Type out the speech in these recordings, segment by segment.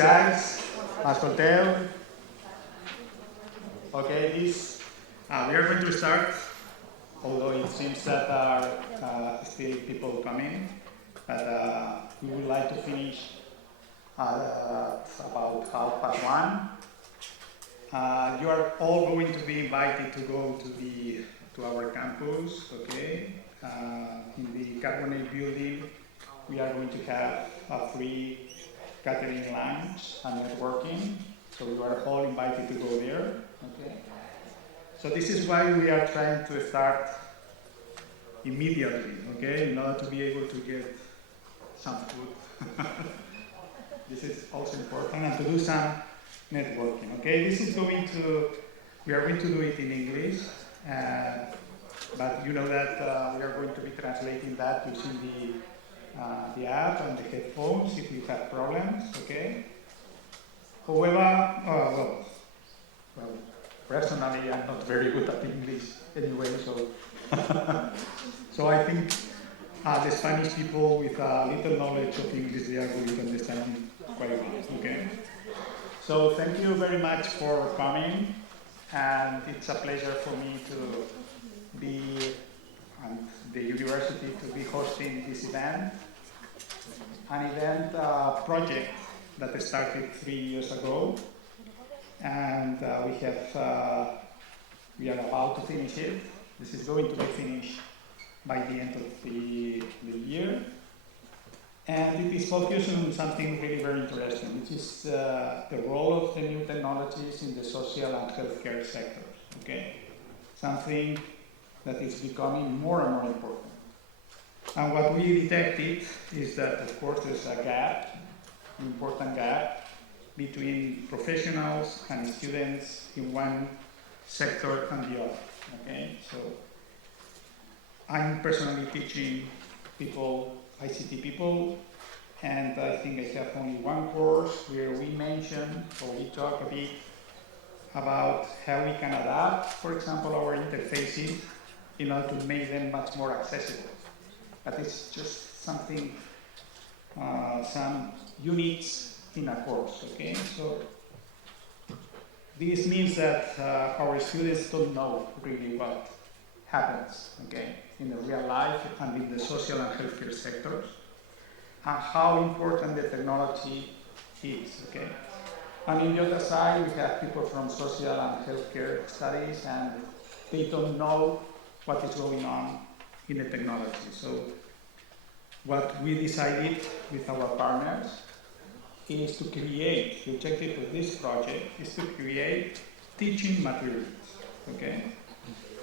m'escoltáis? M'escolteu? Okay, we are going to start, although it seems that there are still people coming, but we would like to finish at about 1:30. You are all going to be invited to go to our campus, okay? In the Carbonate building, we are going to have a free catering lunch and networking, so you are all invited to go there, okay? So this is why we are trying to start immediately, okay, in order to be able to get some food. This is also important, and to do some networking, okay? We are going to do it in English, but you know that we are going to be translating that using the app and the headphones if you have problems, okay? However, personally, I'm not very good at English anyway, so I think the Spanish people with a little knowledge of English, they are going to understand it quite well, okay? So thank you very much for coming, and it's a pleasure for me to be and the university to be hosting this event, an event project that started 3 years ago, and we are about to finish it. This is going to be finished by the end of the year, and it is focused on something really very interesting, which is the role of the new technologies in the social and healthcare sectors, okay? Something that is becoming more and more important. And what we detected is that, of course, there's a gap, an important gap, between professionals and students in one sector and the other, okay? So I'm personally teaching people, ICT people, and I think I have only one course where we mention or we talk a bit about how we can adapt, for example, our interfaces in order to make them much more accessible. But it's just something, some units in a course, okay? So this means that our students don't know really what happens, okay, in the real life and in the social and healthcare sectors, and how important the technology is, okay? And on the other side, we have people from social and healthcare studies, and they don't know what is going on in the technology. So what we decided with our partners is to create, the objective of this project is to create teaching materials, okay?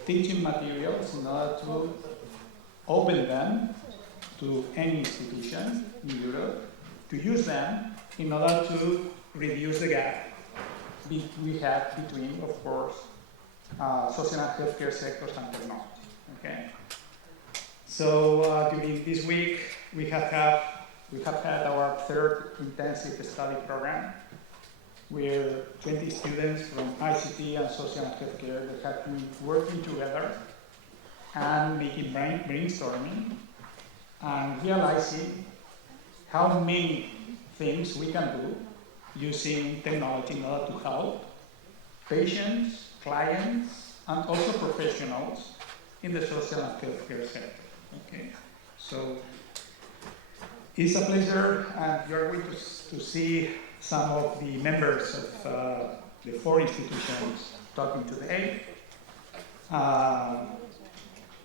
Teaching materials in order to open them to any institution in Europe, to use them in order to reduce the gap we have between, of course, social and healthcare sectors and technology, okay? So during this week, we have had our third intensive study program where 20 students from ICT and social and healthcare that have been working together and making brainstorming and realizing how many things we can do using technology in order to help patients, clients, and also professionals in the social and healthcare sector. Okay, so it's a pleasure, and you're going to see some of the members of the 4 institutions talking today.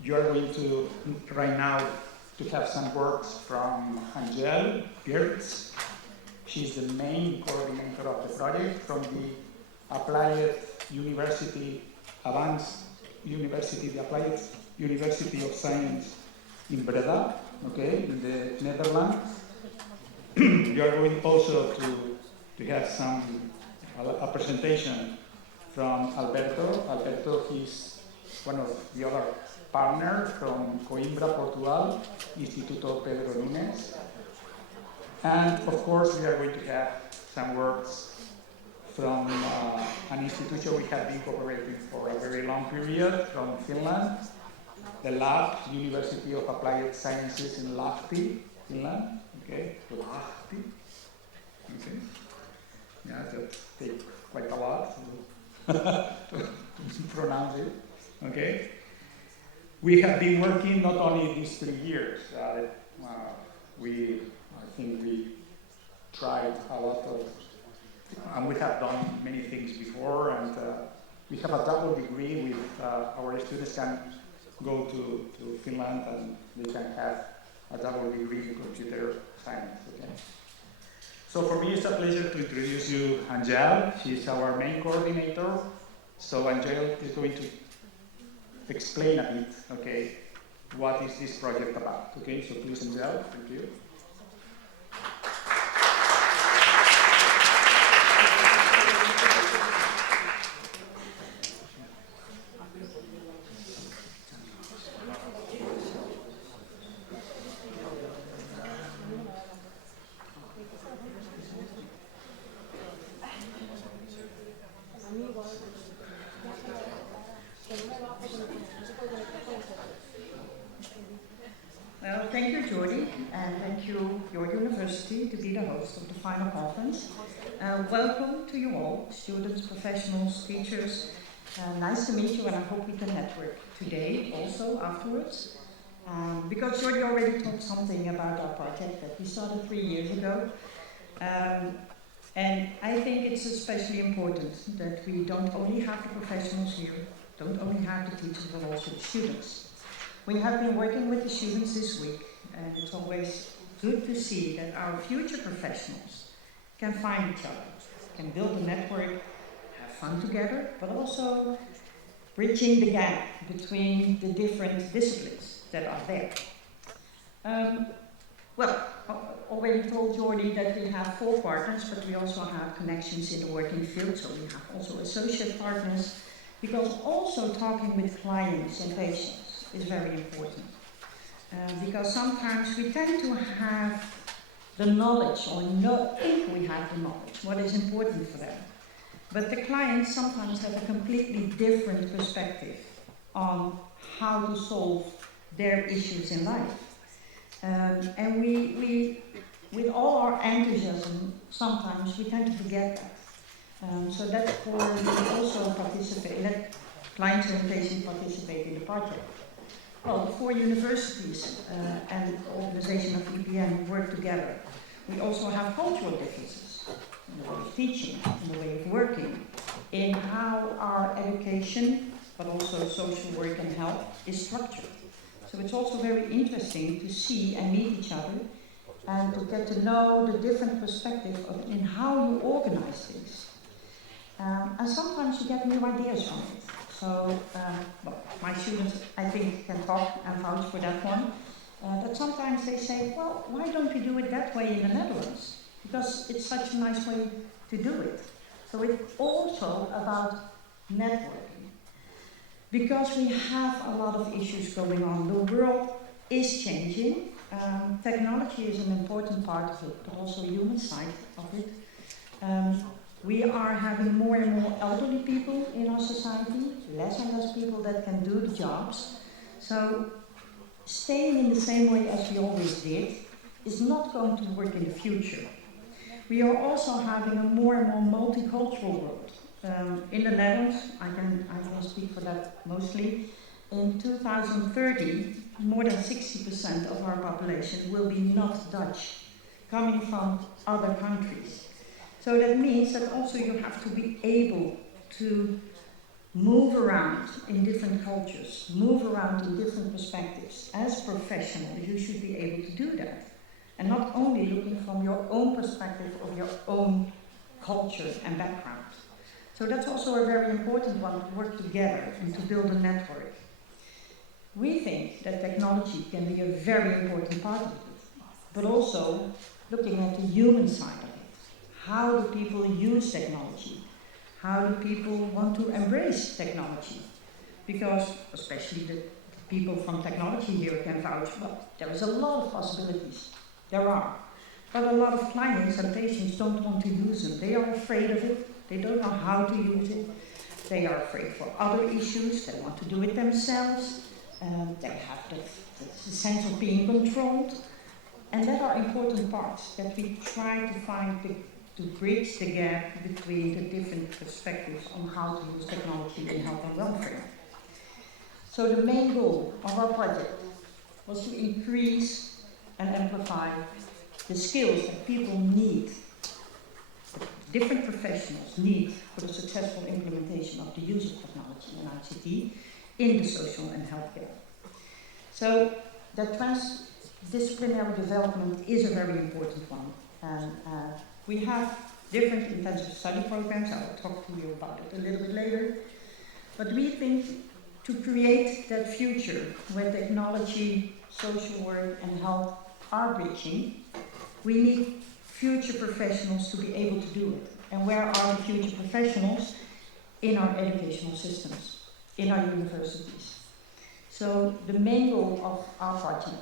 You are going to, right now, to have some words from Angele, Geerts. She's the main coordinator of the project from the Applied University, Avans University, the Applied University of Science in Breda, okay, in the Netherlands. You are going also to have a presentation from Alberto. Alberto is one of the other partners from Coimbra, Portugal, Instituto Pedro Nunes. And of course, we are going to have some words from an institution we have been cooperating for a very long period from Finland, the lab, University of Applied Sciences in Lahti, Finland, okay, Lahti, okay. Yeah, that take quite a lot to pronounce it. Okay. We have been working not only these 3 years. I think we tried a lot of, and we have done many things before, and we have a double degree with our students can go to Finland and they can have a double degree in computer science. Okay. So for me, it's a pleasure to introduce you Angele. She's our main coordinator. So Angele is going to explain a bit, okay, what is this project about. Okay, so please, Angele, thank you. Well, thank you, Jordi, and thank you, your university, to be the host of the final conference. Welcome to you all, students, professionals, teachers. Nice to meet you, and I hope we can network today, also afterwards. Because Jordi already talked something about our project that we started 3 years ago. And I think it's especially important that we don't only have the professionals here, don't only have the teachers, but also the students. We have been working with the students this week, and it's always good to see that our future professionals can find each other, can build a network, have fun together, but also bridging the gap between the different disciplines that are there. Well, I already told Jordi that we have 4 partners, but we also have connections in the working field, so we have also associate partners, because also talking with clients and patients is very important. Because sometimes we tend to have the knowledge, or think we have the knowledge, what is important for them. But the clients sometimes have a completely different perspective on how to solve their issues in life. And we, with all our enthusiasm, sometimes we tend to forget that. So that's why we also participate, let clients and patients participate in the project. Well, the 4 universities and the organization of EPN work together. We also have cultural differences in the way of teaching, in the way of working, in how our education, but also social work and health, is structured. So it's also very interesting to see and meet each other and to get to know the different perspective in how you organize things. And sometimes you get new ideas from it. So, well, my students, I think, can talk and vouch for that one. But sometimes they say, well, why don't we do it that way in the Netherlands? Because it's such a nice way to do it. So it's also about networking. Because we have a lot of issues going on. The world is changing. Technology is an important part of it, but also human side of it. We are having more and more elderly people in our society, less and less people that can do the jobs. So staying in the same way as we always did is not going to work in the future. We are also having a more and more multicultural world. In the Netherlands, I can speak for that mostly, in 2030, more than 60% of our population will be not Dutch, coming from other countries. So that means that also you have to be able to move around in different cultures, move around in different perspectives. As professionals, you should be able to do that. And not only looking from your own perspective of your own culture and background. So that's also a very important one, to work together and to build a network. We think that technology can be a very important part of it, but also looking at the human side of it. How do people use technology? How do people want to embrace technology? Because, especially the people from technology here can vouch, well, there is a lot of possibilities. There are. But a lot of clients and patients don't want to use them. They are afraid of it. They don't know how to use it. They are afraid for other issues. They want to do it themselves. They have the sense of being controlled. And that are important parts that we try to find to bridge the gap between the different perspectives on how to use technology in health and welfare. So the main goal of our project was to increase and amplify the skills that people need, different professionals need for the successful implementation of the use of technology and ICT in the social and healthcare. So that transdisciplinary development is a very important one. And we have different intensive study programs. I will talk to you about it a little bit later. But we think to create that future where technology, social work and health are bridging, we need future professionals to be able to do it. And where are the future professionals? In our educational systems, in our universities. So the main goal of our project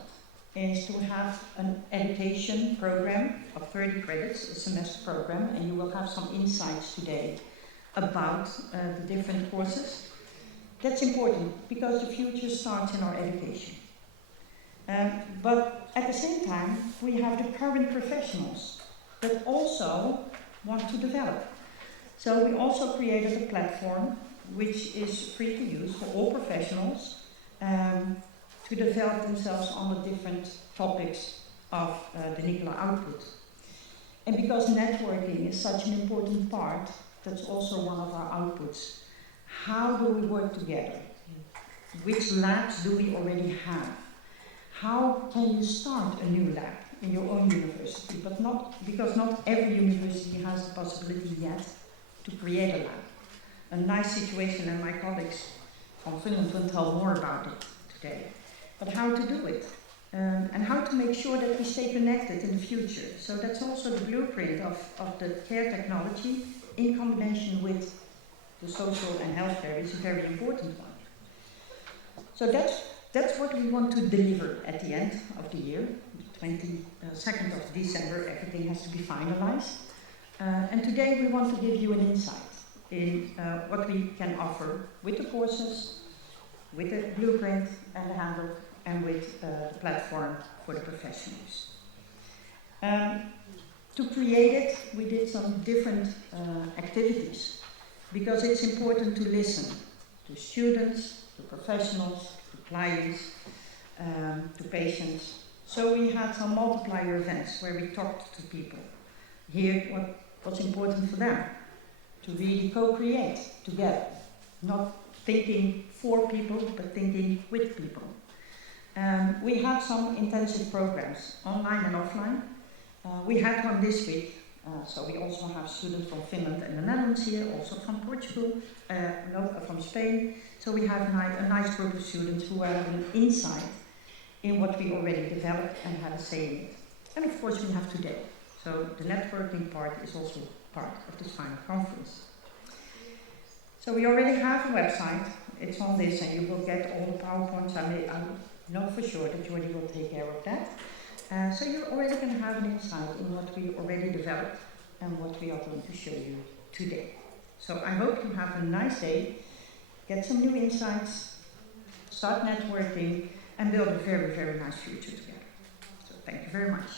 is to have an education program of 30 credits, a semester program, and you will have some insights today about the different courses. That's important because the future starts in our education. But at the same time, we have the current professionals that also want to develop. So we also created a platform which is free to use for all professionals to develop themselves on the different topics of the NICCoLLa output. And because networking is such an important part, that's also one of our outputs. How do we work together? Which labs do we already have? How can you start a new lab in your own university? But because not every university has the possibility yet to create a lab. A nice situation, and my colleagues from Finland will tell more about it today. But how to do it, and how to make sure that we stay connected in the future. So that's also the blueprint of the care technology in combination with the social and healthcare is a very important one. So that's what we want to deliver at the end of the year. 22nd of December, everything has to be finalized. And today we want to give you an insight in what we can offer with the courses, with the blueprint and the handbook, and with the platform for the professionals. To create it, we did some different activities because it's important to listen to students, to professionals, to clients, to patients. So we had some multiplier events where we talked to people, hear what's important for them, to really co-create together, not thinking for people, but thinking with people. We have some intensive programs, online and offline. We had one this week, so we also have students from Finland and the Netherlands here, also from Portugal, from Spain. So we have a nice group of students who are having an insight in what we already developed and had a say in it. And of course we have today. So the networking part is also part of this final conference. So we already have a website, it's on this, and you will get all the PowerPoints. I know for sure that Jordi will take care of that. So you're already going to have an insight in what we already developed and what we are going to show you today. So I hope you have a nice day, get some new insights, start networking, and build a very, very nice future together. So thank you very much.